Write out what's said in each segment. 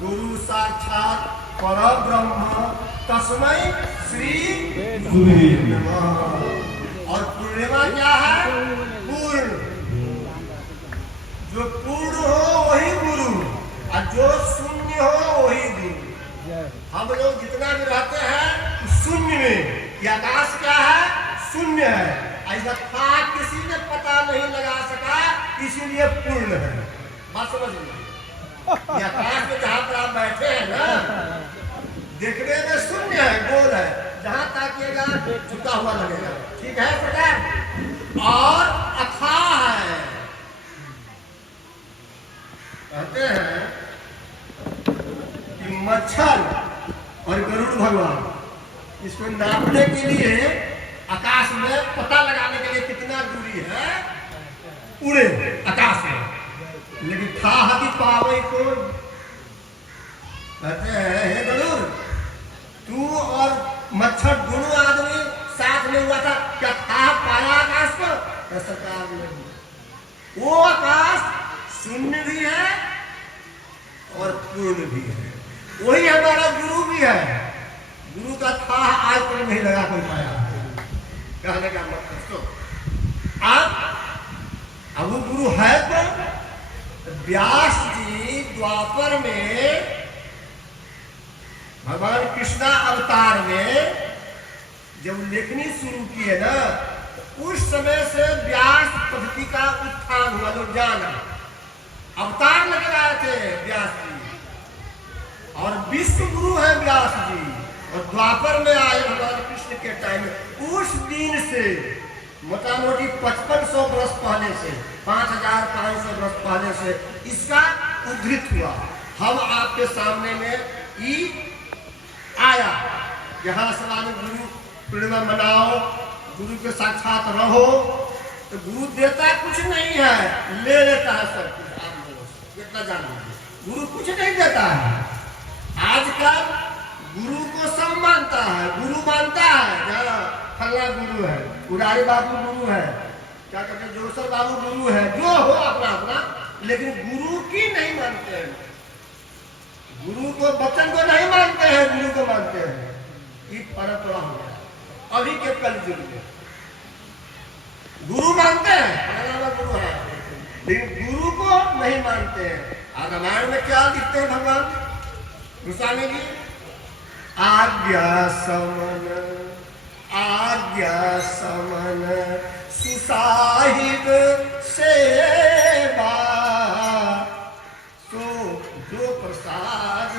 गुरु साक्षात परब्रह्म तस्मै श्री नमः। और पूर्णिमा क्या है? पूर्ण। जो पूर्ण हो वही गुरु और जो शून्य हो वही गुरु। हम लोग जितना भी रहते हैं शून्य में, ये आकाश क्या है? शून्य है। ऐसा था किसी ने पता नहीं लगा सका, इसीलिए पूर्ण है। बात समझ लीजिए। आकाश में जहाँ पर आप बैठे हैं ना, देखने में शून्य है, गोल है, जहाँ ताकिएगा झुका हुआ लगेगा। ठीक है प्रकार? और अथाह है। कहते हैं कि मच्छर और गरुड़ भगवान इसको नापने के लिए, आकाश में पता लगाने के लिए कितना दूरी है, उड़े आकाश में, लेकिन था कि पावे को। कहते हैं हे गरुड़, तू और मच्छर दोनों आदमी साथ में हुआ था, क्या था पाया आकाश को? सरकार नहीं। वो आकाश शून्य भी है और पूर्ण भी है। वही हमारा गुरु भी है। गुरु का था आज तक नहीं लगा कोई पाया। कहने का मतलब तो अब वो गुरु है तो व्यास जी द्वापर में, भगवान कृष्णा अवतार में जब लेखनी शुरू की है ना, उस समय से व्यास पद्धति का उत्थान हुआ। लोग जाना अवतार लेकर आए थे व्यास जी, और विश्व गुरु है व्यास जी, और द्वापर में आए भगवान कृष्ण के टाइम में। उस दिन से मोटा मोटी 5500 वर्ष पहले से, 5500 वर्ष पहले से इसका उद्धृत हुआ। हम आपके सामने में ही आया। यहाँ सवाल गुरु पूर्णिमा मनाओ, गुरु के साक्षात रहो, तो गुरु देता कुछ नहीं है, ले लेता है सब कुछ। आप लोग इतना जान लीजिए, गुरु कुछ नहीं देता है। आजकल गुरु को सब मानता है, गुरु मानता है फला गुरु है, उड़ारी बाबू गुरु है, क्या कहते हैं जोसर बाबू गुरु है, जो हो अपना अपना, लेकिन गुरु की नहीं मानते हैं। गुरु को बच्चन को नहीं मानते हैं, गुरु को मानते हैं। ये परंपरा हो गया अभी के कलयुग में। गुरु मानते हैं, गुरु है, लेकिन गुरु को नहीं मानते हैं। रामायण में क्या लिखते हैं भगवान गोस्वामी जी? आज्ञा समन सुसाहिब सेवा, तो जो प्रसाद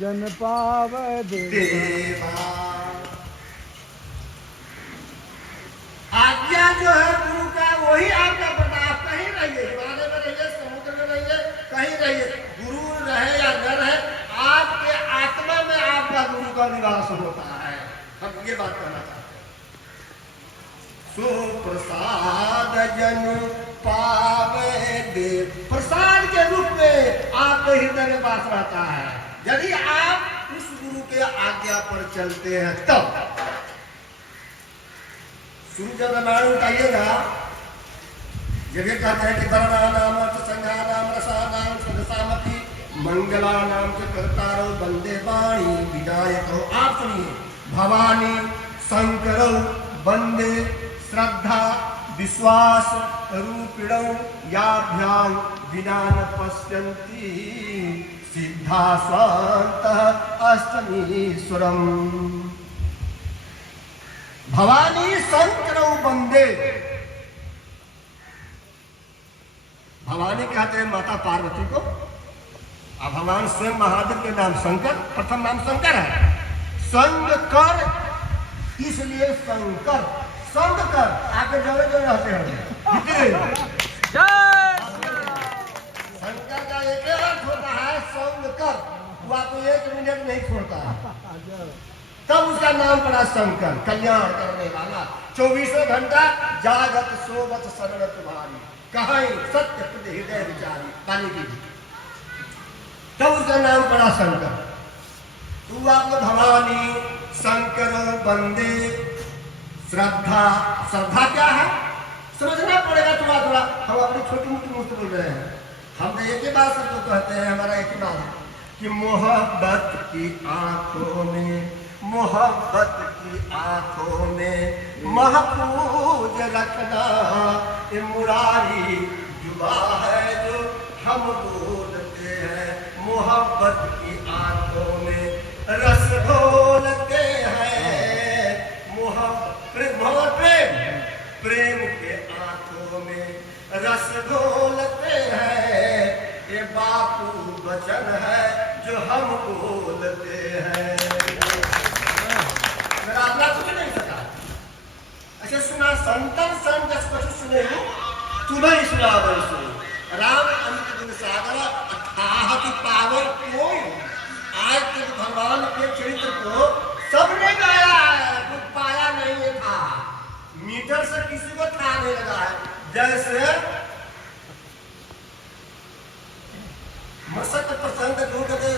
जन पाव देवा। आज्ञा जो है गुरु का, वही आपका प्रताप। कहीं रहिए, हिमालय में रहिए, समुद्र में रहिए, कहीं रहिए, गुरु रहे या न रहे, आपके आत्मा में आपका गुरु का निवास होता है। हम ये बात कहना चाहते हैं। सो प्रसाद जन पावे दे, प्रसाद के रूप में आपके हृदय में वास रहता है। यदि आप उस गुरु के आज्ञा पर चलते हैं तब। शुरू जब रामायण उठाइएगा, जगह कहते हैं कि बरणा नाम संज्ञा नाम रसा नाम सदसामती मंगला नाम से करतारो बंदे वाणी विनायक हो। आप सुनिए, भवानी शंकर बंदे श्रद्धा विश्वास रूपिणौ याभ्यां विना न पश्यन्ति सिद्धा स्वांत अष्टमीश्वरम। भवानी शंकरौ बंदे, भवानी कहते हैं माता पार्वती को, और भगवान स्वयं महादेव के नाम शंकर, प्रथम नाम शंकर है। शंकर इसलिए शंकर, शंकर आके जोड़े जोड़े रहते हैं। शंकर का एक अर्थ होता है शंकर, वो आपको 1 मिनट नहीं छोड़ता है, तब उसका नाम पड़ा शंकर, कल्याण करने वाला। 24 घंटा जागत सोवत शरण तुम्हारी, कहीं सत्य हृदय विचारी, पानी की, तब उसका नाम पड़ा शंकर। तू आपको भवानी शंकर बंदे श्रद्धा, श्रद्धा क्या है समझना पड़ेगा थोड़ा थोड़ा। हम अपनी छोटी मोटी मुफ्त बोल रहे हैं, हम तो एक ही बात सबको कहते हैं, हमारा एक ही बात है कि मोहब्बत की आंखों में, मोहब्बत की आंखों में महफूज रखना, ये मुरारी जुबा है जो हम बोलते हैं। मोहब्बत की आंखों में रस घोलते हैं, प्रेम के आंखों में रस घोलते हैं। ये बापू वचन है जो हम बोलते हैं। मेरा अपना कुछ नहीं सका ऐसे सुना संतन सन जस कुछ सुने तुम्हें सुना बरसो राम अंत दिन सागर अथाह की पावर कोई आज तक भगवान के चरित्र को सबने गाया है, कुछ पाया नहीं था। मीटर से किसी को था नहीं लगा है। जैसे मसक प्रसंग दूर के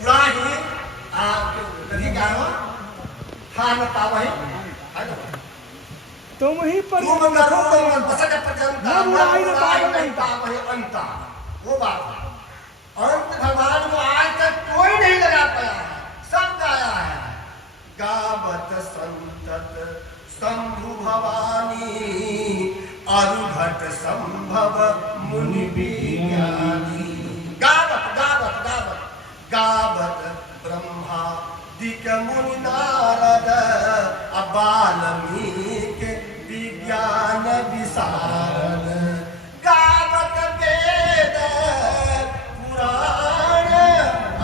उड़ा ही कभी क्या हुआ था न पावा ही है ना तुम ही पर तुम करो मसक प्रसंग नहीं पावा ही अंत वो बात है। अंत भगवान को आज तक कोई नहीं लगा पाया है, सब गाया है। गावत संतत शंभु भवानी अरुघट संभव मुनि विज्ञानी। गावत गावत गावत गावत ब्रह्मा दिक मुनि नारद वाल्मीकि विज्ञान विशारद। गावत वेद पुराण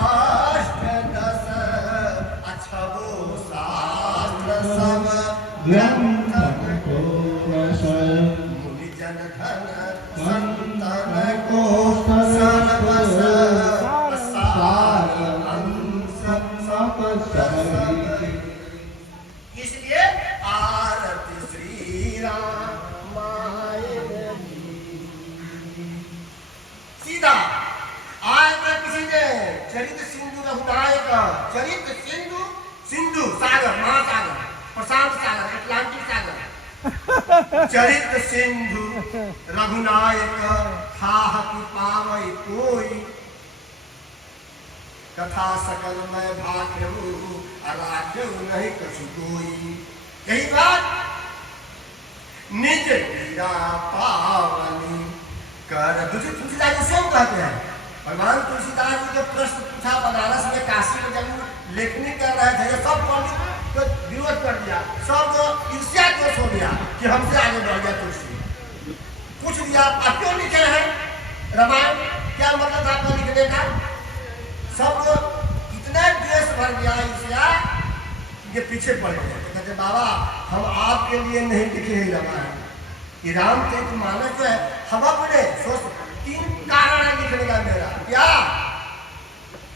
अष्टदश अक्षरो शास्त्र सब ग्रंथन को मुनि जन धन संतन को सर्वस सार अंश सब इसलिए आरती श्री राम सीधा आज तक किसी ने चरित्र सिंधु रघुनाय का चरित्र सिंधु सिंधु सागर महासागर प्रशांत सागर अटलांटिक सागर चरित्र सिंधु रघुनायक थाह की पावई कोई कथा सकल मैं भाग्यऊ अराध्यऊ नहीं कछु कोई। यही बात निज लीला पावनी कर दूसरी तुलसीदास जी स्वयं कहते हैं। भगवान तुलसीदास जी के प्रश्न पूछा बनारस में काशी में जब लेखनी कर रहे थे सब पंडित को विरोध कर दिया, सब ईर्ष्या दोष हो गया कि हमसे आगे बढ़ गया तुलसी। पूछ दिया आप क्यों लिखे हैं रामायण, क्या मतलब था आपका लिखने का? सब इतना द्वेष भर गया ईर्ष्या कि पीछे पड़ गए। कहते बाबा हम आपके लिए नहीं लिखे हैं रामायण, ये रामचरित मानस जो है हम अपने सोच 3 कारण है लिखने का मेरा। क्या?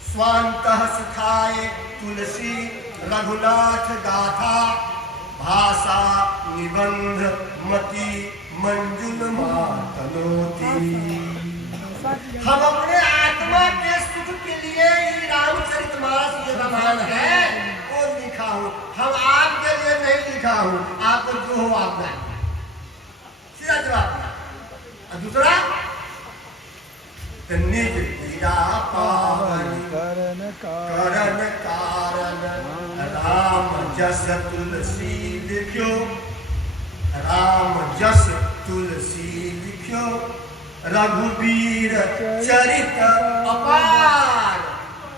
स्वांतः सुखाए तुलसी रघुनाथ गाथा भाषा निबंध मति मंजुल मातनोती। हम अपने आत्मा के सुख के लिए ये रामचरितमानस ये रामायण है वो लिखा हूं, हम आपके लिए नहीं लिखा हूं, आपको जो हो आप गाएं। सीधा जवाब। दूसरा निज लीला पावन करण कारण राम जस तुलसी लिख्यो, राम जस तुलसी लिख्यो रघुवीर चरित अपार।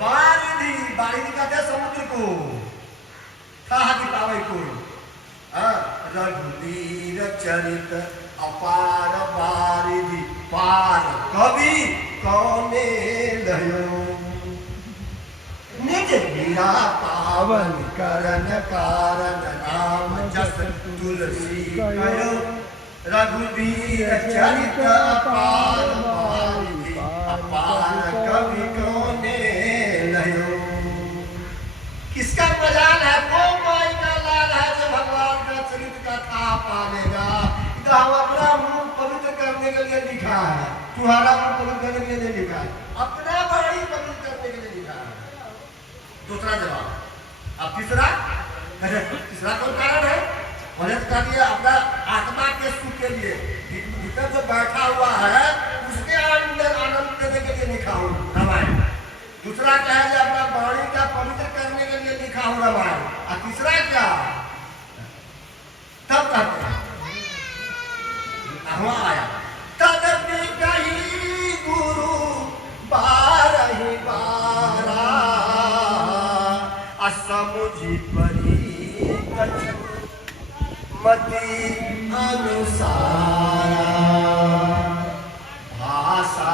बारिधि बारिधि कहते समुद्र को की पावे को रघुवीर चरित अपार बारिधि पार कवि कौने लयो। निज लीला पावन करण कारण राम जस तुलसी कयो रघुवीर चरित अपार बारिधि अपार कवि कौने लयो। किसका मजाल है? वो कोई का लाल है जो भगवान का चरित्र का था पालेगा। इधर हम अपना मुंह पवित्र करने के लिए लिखा है, तुम्हारा मुंह पवित्र करने के लिए लिखा है, अपना वाणी पवित्र करने के लिए लिखा है। दूसरा जवाब। अब तीसरा कौन कारण है? मैंने कहा दिया अपना आत्मा के सुख के लिए भीतर जो बैठा हुआ है उसके अंदर आनंद देने के लिए लिखा हूं रामायण। दूसरा क्या है जो अपना वाणी का पवित्र करने के लिए लिखा हो रामायण, और तीसरा क्या तब कहते हैं वहां आया तदपि कही गुरु बारहि बारा असमुझि परी कछु मति अनुसारा भाषा